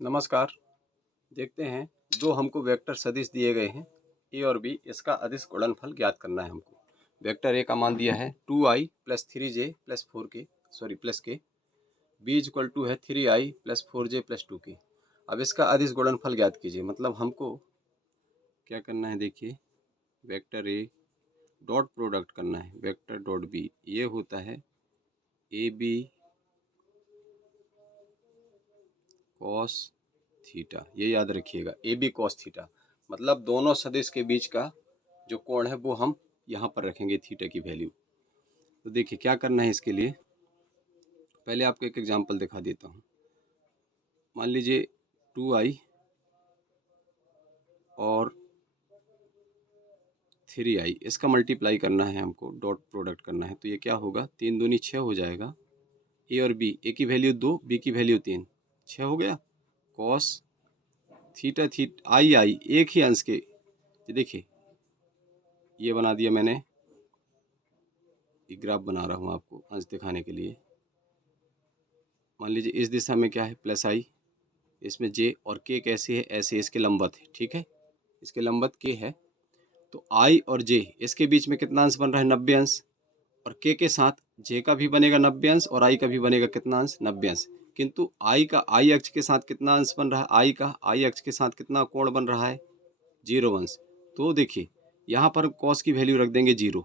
नमस्कार। देखते हैं, दो हमको वेक्टर सदिश दिए गए हैं ए और बी। इसका अदिश गुणनफल ज्ञात करना है हमको। वेक्टर ए का मान दिया है 2i plus 3j plus 4k plus के। बी इक्वल टू है 3i plus 4j plus 2k। अब इसका अदिश गुणनफल ज्ञात कीजिए। मतलब हमको क्या करना है, देखिए, वेक्टर ए डॉट प्रोडक्ट करना है वेक्टर डॉट बी। ये होता है ए बी कॉस थीटा। ये याद रखिएगा, ए बी कॉस थीटा। मतलब दोनों सदिश के बीच का जो कोण है वो हम यहाँ पर रखेंगे थीटा की वैल्यू। तो देखिए क्या करना है इसके लिए। पहले आपको एक एग्जांपल दिखा देता हूँ। मान लीजिए 2i और 3i, इसका मल्टीप्लाई करना है हमको, डॉट प्रोडक्ट करना है। तो ये क्या होगा, 3 दूनी 6 हो जाएगा। ए और बी, ए की वैल्यू 2, बी की वैल्यू 3, 6 हो गया। कॉस थीटा आई एक ही अंश के। ये देखिए, ये बना दिया मैंने, एक ग्राफ बना रहा हूँ आपको अंश दिखाने के लिए। मान लीजिए इस दिशा में क्या है, प्लस आई, इसमें जे और के कैसे है, ऐसे इसके लंबवत है। ठीक है, इसके लंबवत के है। तो आई और जे इसके बीच में कितना अंश बन रहा है, 90 अंश। और के साथ जे का भी बनेगा 90 अंश और आई का भी बनेगा कितना अंश, 90 अंश। किंतु आई का आई अक्ष के साथ कितना अंश बन रहा है, आई का आई अक्ष के साथ कितना कोण बन रहा है, 0 अंश। तो देखिए यहाँ पर कॉस की वैल्यू रख देंगे 0।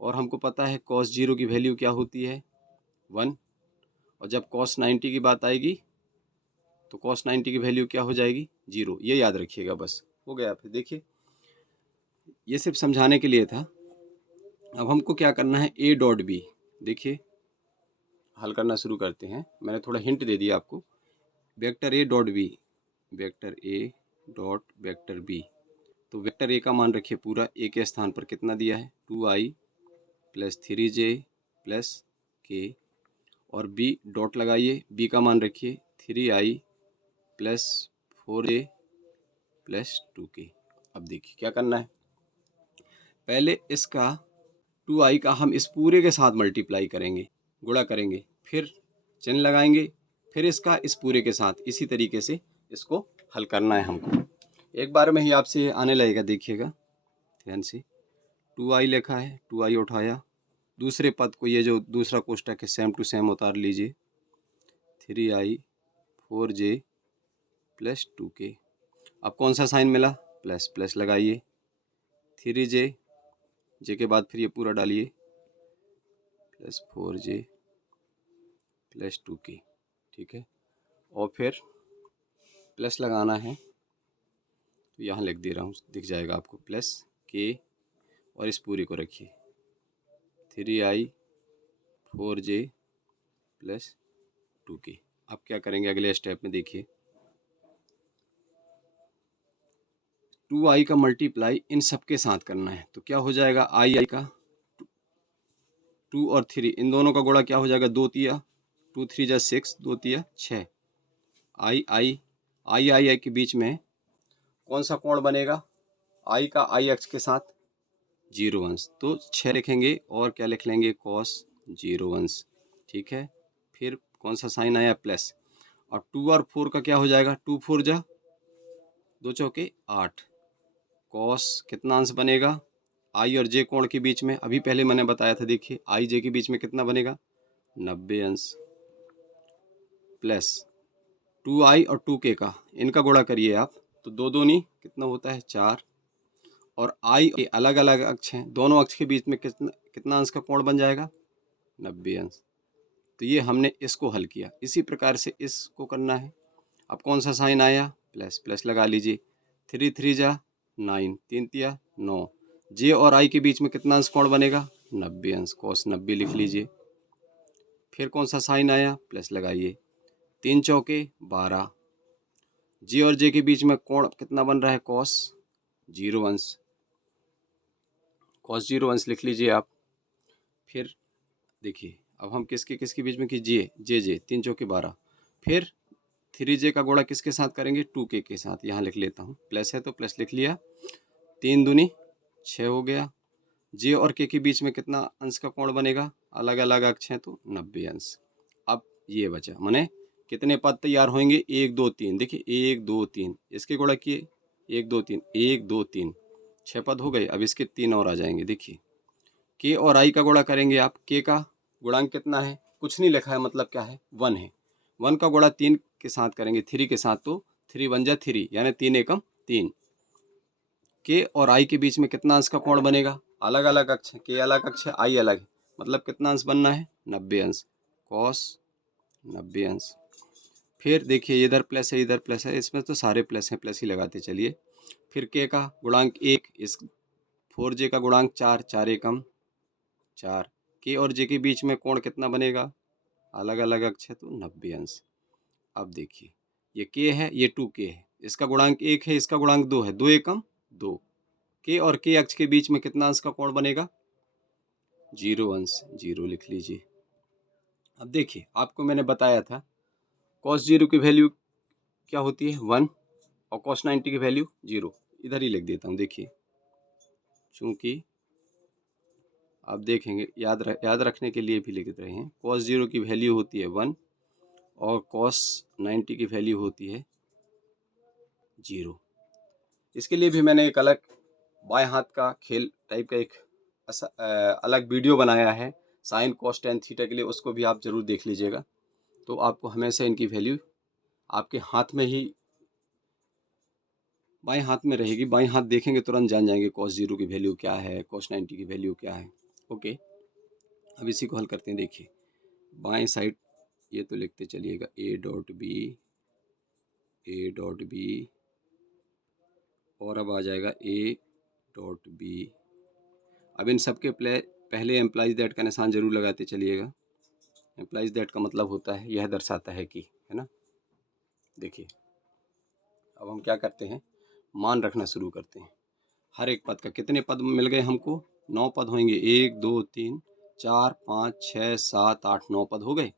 और हमको पता है कॉस 0 की वैल्यू क्या होती है, 1। और जब कॉस 90 की बात आएगी तो कॉस 90 की वैल्यू क्या हो जाएगी, 0। ये याद रखिएगा, बस हो गया। फिर देखिए, ये सिर्फ समझाने के लिए था। अब हमको क्या करना है, ए डॉट बी। देखिए हल करना शुरू करते हैं। मैंने थोड़ा हिंट दे दिया आपको। Vector A dot B, vector A dot vector B. तो वेक्टर ए का मान रखिए पूरा, ए के स्थान पर कितना दिया है, 2i प्लस 3j प्लस के। और बी डॉट लगाइए, बी का मान रखिए 3i plus 4j plus 2k। अब देखिए क्या करना है, पहले इसका 2i का हम इस पूरे के साथ मल्टीप्लाई करेंगे, गुणा करेंगे, फिर चिन्ह लगाएंगे, फिर इसका इस पूरे के साथ। इसी तरीके से इसको हल करना है हमको। एक बार में ही आपसे आने लगेगा, देखिएगा ध्यान से। 2i लिखा है, 2i उठाया, दूसरे पद को, ये जो दूसरा कोष्टक है, सेम टू सेम उतार लीजिए। 3i 4j plus 2k। अब कौन सा साइन मिला, प्लस, प्लस लगाइए। 3j, जे के बाद फिर ये पूरा डालिए, प्लस 4j प्लस 2k। ठीक है, और फिर प्लस लगाना है, तो यहाँ लिख दे रहा हूँ, दिख जाएगा आपको, प्लस के। और इस पूरी को रखिए, 3i 4j प्लस 2k। अब क्या करेंगे अगले स्टेप में, देखिए 2i का मल्टीप्लाई इन सब के साथ करना है। तो क्या हो जाएगा, आई का 2 और 3, इन दोनों का गुणा क्या हो जाएगा, 2 तिया 2 3 जा 6, 2 तिया 6। आई के बीच में कौन सा कोण बनेगा, आई का आई अक्ष के साथ 0 अंश। तो 6 लिखेंगे और क्या लिख लेंगे, कॉस 0 अंश। ठीक है, फिर कौन सा साइन आया, प्लस। और 2 और 4 का क्या हो जाएगा, 2 4 जा 2 चौके 8। कॉस कितना अंश बनेगा, आई और जे कोण के बीच में, अभी पहले मैंने बताया था, देखिए आई जे के बीच में कितना बनेगा, 90 अंश। प्लस 2i और 2k का, इनका गुणा करिए आप, तो 2 दूनी कितना होता है, 4। और आई के अलग अलग अक्ष हैं, दोनों अक्ष के बीच में कितना कितना अंश का कोण बन जाएगा, 90 अंश। तो ये हमने इसको हल किया। इसी प्रकार से इसको करना है। अब कौन सा साइन आया, प्लस, प्लस लगा लीजिए। 3 3 जा 9, 3 तिया 9। जे और आई के बीच में कितना अंश कोण बनेगा, 90 अंश। कॉस 90 लिख लीजिए। फिर कौन सा साइन आया, प्लस लगाइए। 3 चौके 12। जे और जे के बीच में कोण कितना बन रहा है, कॉस 0 अंश। कॉस 0 अंश लिख लीजिए आप। फिर देखिए अब हम किसके किसके बीच में की, जे 3 चौके 12। फिर 3j का गुणा किसके साथ करेंगे, 2k के साथ। यहाँ लिख लेता हूँ, प्लस है तो प्लस लिख लिया। 3 दूनी 6 हो गया। जे और के बीच में कितना अंश का कोण बनेगा, अलग अलग अक्ष हैं तो 90 अंश। अब ये बचा, माने कितने पद तैयार होंगे, 1 2 3, देखिए 1 2 3, इसके गुणा किए 1 2 3, 1 2 3, 6 पद हो गए। अब इसके 3 और आ जाएंगे। देखिए के और आई का गुणा करेंगे आप, के का गुणांक कितना है, कुछ नहीं लिखा है, मतलब क्या है, 1 है। 1 का गुणा 3 के साथ करेंगे, 3 के साथ, तो 3 1 जा 3, यानी 3 एकम 3। के और आई के बीच में कितना अंश का कोण बनेगा, अलग अलग अक्ष है, के अलग अक्ष है, आई अलग है, मतलब कितना अंश बनना है, 90 अंश, कॉस 90 अंश। फिर देखिए इधर प्लस है इधर प्लस है, इसमें तो सारे प्लस हैं, प्लस ही लगाते चलिए। फिर के का गुणांक 1, इस 4j का गुणांक 4, 4 एकम 4। के और जे के बीच में कोण कितना बनेगा, अलग अलग अक्ष है, तो 90 अंश। अब देखिए ये के है, ये 2k है, इसका गुणांक 1 है, इसका गुणांक 2 है, 2 एकम 2। के और के अक्ष के बीच में कितना अंश का कोण बनेगा, 0 अंश, 0 लिख लीजिए। अब देखिए आपको मैंने बताया था cos 0 की वैल्यू क्या होती है, 1, और cos 90 की वैल्यू 0। इधर ही लिख देता हूँ। देखिए चूंकि आप देखेंगे, याद रखने के लिए भी लिख रहे हैं, cos 0 की वैल्यू होती है 1 और cos 90 की वैल्यू होती है 0। इसके लिए भी मैंने एक अलग बाएं हाथ का खेल टाइप का एक अलग वीडियो बनाया है साइन cos tan थीटा के लिए, उसको भी आप जरूर देख लीजिएगा। तो आपको हमेशा इनकी वैल्यू आपके हाथ में ही, बाएं हाथ में रहेगी, बाएं हाथ देखेंगे तुरंत जान जाएंगे cos 0 की वैल्यू क्या है, cos 90 की वैल्यू क्या है। ओके, अब इसी को हल करते हैं। देखिए बाएं साइड ये तो लिखते चलिएगा a डॉट बी, और अब आ जाएगा a डॉट बी। अब इन सब के पहले एम्प्लाइज दैट का निशान जरूर लगाते चलिएगा। एम्प्लाइज दैट का मतलब होता है, यह दर्शाता है कि, है ना। देखिए अब हम क्या करते हैं, मान रखना शुरू करते हैं। हर एक पद का कितने पद मिल गए हमको, 9 पद होंगे, 1 2 3 4 5 6 7 8 9 पद हो गए।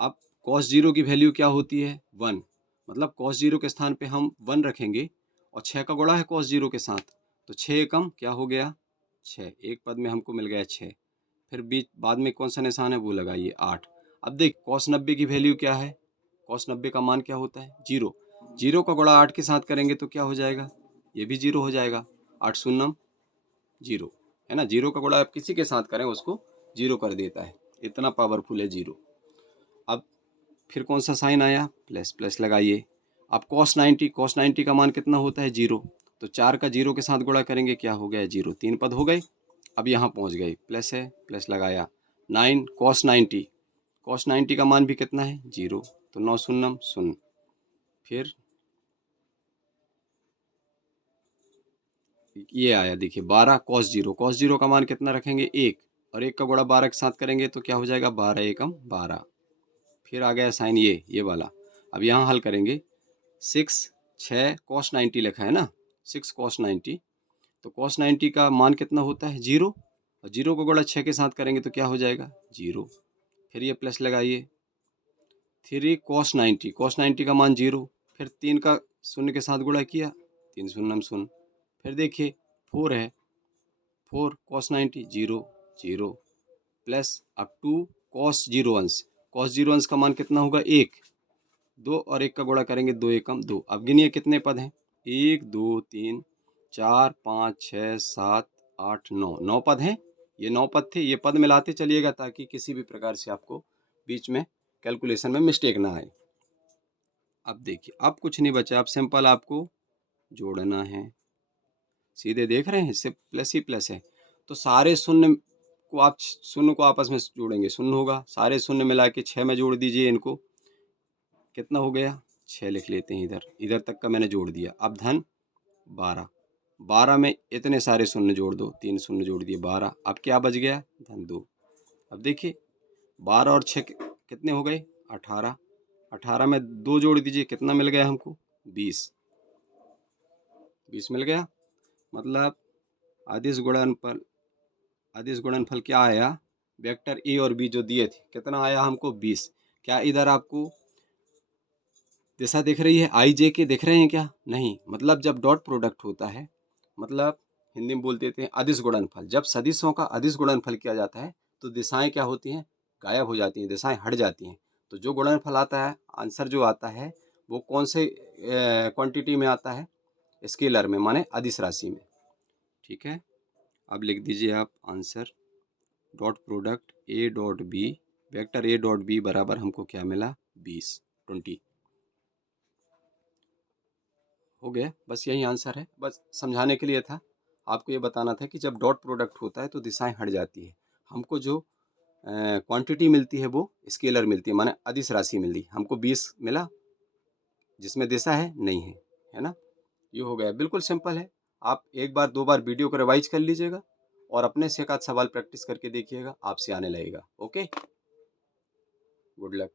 अब cos 0 की वैल्यू क्या होती है, 1, मतलब cos 0 के स्थान पे हम 1 रखेंगे और 6 का गुणा है cos 0 के साथ, तो 6 एकम क्या हो गया 6, एक पद में हमको मिल गया 6। फिर बीच बाद में कौन सा निशान है वो लगाइए 8। अब देख cos 90 की वैल्यू क्या है, cos 90 का मान क्या होता है 0। 0 का गुणा 8 के साथ करेंगे तो क्या हो जाएगा, ये भी 0 हो जाएगा, 8 शून्यम 0, है ना। 0 का गुणा आप किसी के साथ करें उसको 0 कर देता है, इतना पावरफुल है 0। अब फिर कौन सा साइन आया, प्लस, प्लस लगाइए। अब cos 90 का मान कितना होता है 0, तो 4 का 0 के साथ गुणा करेंगे क्या हो गया 0, 3 पद हो गए। अब यहाँ पहुँच गए, प्लस है, प्लस लगाया। 9 cos 90 का मान भी कितना है 0, तो 9 शून्यम शून्य। फिर ये आया, देखिए 12 cos 0 का मान कितना रखेंगे 1, और 1 का गुणा 12 के साथ करेंगे तो क्या हो जाएगा 12 एकम 12। फिर आ गया साइन ये वाला। अब यहाँ हल करेंगे, 6 cos 90 लिखा है ना, 6 cos 90, तो cos 90 का मान कितना होता है 0, और 0 को गुणा 6 के साथ करेंगे तो क्या हो जाएगा 0। फिर ये प्लस लगाइए, 3 cos 90 का मान 0, फिर 3 का शून्य के साथ गुणा किया, 3 शून्यम शून्य। फिर देखिए 4 है, 4 cos 90 0 0, प्लस अब 2 cos 0 अंश, cos 0 अंश का मान कितना होगा 1, 2 और 1 का गुणा करेंगे 2 एकम 2। अब गिनिए कितने पद हैं, 1 2 3 4 5 6 7 8 9, 9 पद हैं। ये 9 पद थे, ये पद मिलाते चलिएगा ताकि किसी भी प्रकार से आपको बीच में कैलकुलेशन में मिस्टेक ना आए। अब देखिए अब कुछ नहीं बचा, अब सिंपल आपको जोड़ना है, सीधे देख रहे हैं, इससे प्लस ही प्लस है, तो सारे शून्य को आप शून्य को आपस में जोड़ेंगे, शून्य होगा, सारे शून्य मिला के 6 में जोड़ दीजिए इनको, कितना हो गया 6 लिख लेते हैं, इधर इधर तक का मैंने जोड़ दिया। अब धन 12, 12 में इतने सारे शून्य जोड़ दो, 3 शून्य जोड़ दिए 12, अब क्या बच गया धन 2। अब देखिए 12 और 6 कितने हो गए 18, 18 में 2 जोड़ दीजिए, कितना मिल गया हमको 20, 20 मिल गया। मतलब अदिश गुणनफल क्या आया, वेक्टर ए और बी जो दिए थे कितना आया हमको 20। क्या इधर आपको दिशा दिख रही है, आई जे के दिख रहे हैं क्या, नहीं, मतलब जब डॉट प्रोडक्ट होता है, मतलब हिंदी में बोल देते हैं अदिश गुणनफल, जब सदिशों का अदिश गुणनफल किया जाता है तो दिशाएं क्या होती हैं गायब हो जाती हैं, दिशाएं हट जाती हैं। तो जो गुणनफल आता है आंसर जो आता है वो कौन से क्वांटिटी में आता है, स्केलर में, माने अदिश राशि में। ठीक है, अब लिख दीजिए आप answer dot product A dot B, vector A dot B बराबर हमको क्या मिला 20 हो गया। बस यही आंसर है, बस समझाने के लिए था, आपको ये बताना था कि जब डॉट प्रोडक्ट होता है तो दिशाएं हट जाती है। हमको जो क्वांटिटी मिलती है वो स्केलर मिलती है, माने अदिश राशि मिली, हमको 20 मिला जिसमें दिशा है नहीं है, है ना। ये हो गया, बिल्कुल सिंपल है। आप एक बार दो बार वीडियो को रिवाइज कर लीजिएगा और अपने से एक आध सवाल प्रैक्टिस करके देखिएगा, आपसे आने लगेगा। Okay, good luck.